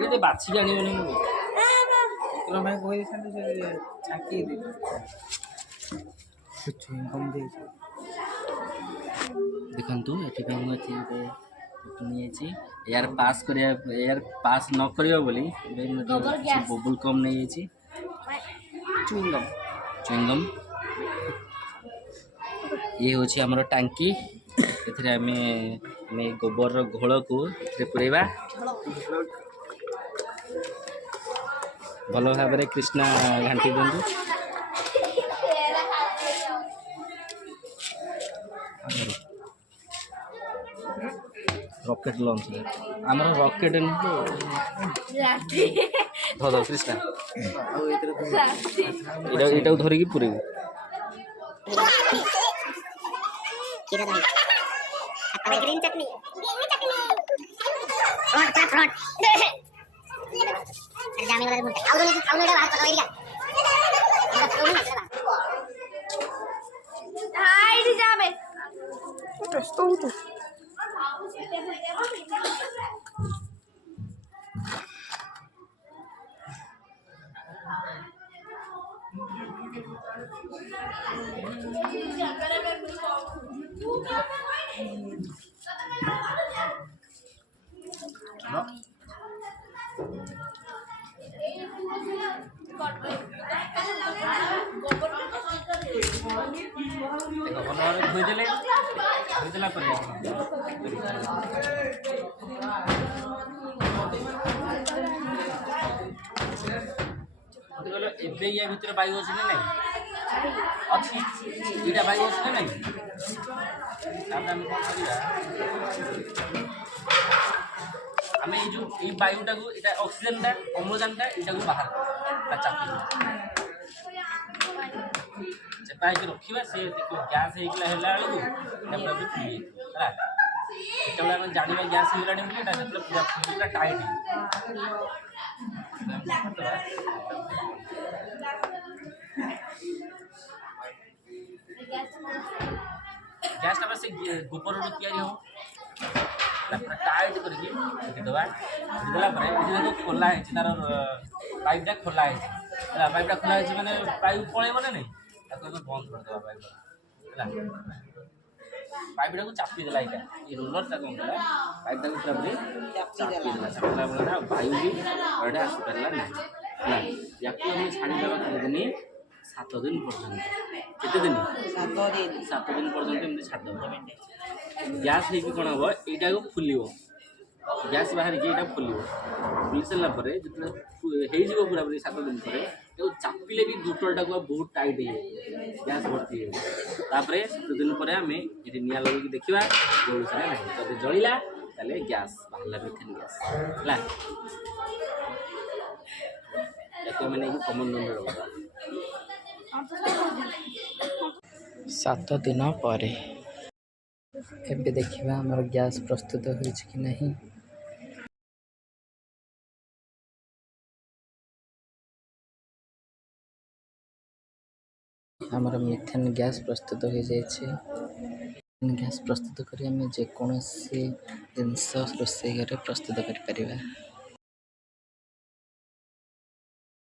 ये बाछी जानी भाई कोई छाकी देखु ये एयर पास कर एयर पास न कर बबुल कम नहीं चुईंगम ये हूँ आमर टांकी ए गोबर घोल को पुरेबा भल भाव कृष्णा घाटी दिंतु रॉकेट लॉन्च आमर रॉकेट धर कृष्णा यहाँ धरिकी पुरेबू ग्रीन चटनी फ्रंट फ्रंट अरे जाने वाला मुंडे आउले बाहर पका एरिया हाय दी जाबे टेस्ट तो या भितर बायु अच्छी ना नहीं अच्छी दुटा बायु अच्छी ना नहीं आम जो बायुटा को ये ऑक्सीजन टा अम्लजान टा यहाँ को बाहर चापी चेपा रखा से गैस होगा जो जाना गैस होगा पूरा टाइट गैस से गोबर या टाइट करदेला खोला है तार पाइपटा खोला है पाइपटा खोला है मैंने पाइप पलैब ना नहीं बंद करदे पाइपटा को चापीदेला ये रोलर कौन कला पाइपटा को पूरा चापीदेला चापीला बेला वायु भी एटा आसपारा ना या छाड़ीदेवा दिन 7 दिन पर्यंत केते दिन 7 दिन पर्यंत एमती छाड़देव गैस हो कौन हम यहाँ को फुल गैस बाहर यहाँ फुल फुल सारापर जो पूरा पूरी 7 दिन पर चापिले भी बोतलटा को बहुत टाइट हो गैस भर्ती होपर 7 दिन पर आम ये निआ लगे देखा जलूसा ना जब जलिला गैस बाहर मिथेन गैस है मैंने कमन रूम रखा 7 दिन पर एबे देखिबा हमर गैस प्रस्तुत होई कि नहीं। हमर मिथेन गैस प्रस्तुत हो जाए गैस प्रस्तुत करी हमें जेकोसी जिनस रोषे घरे प्रस्तुत कर परिबा।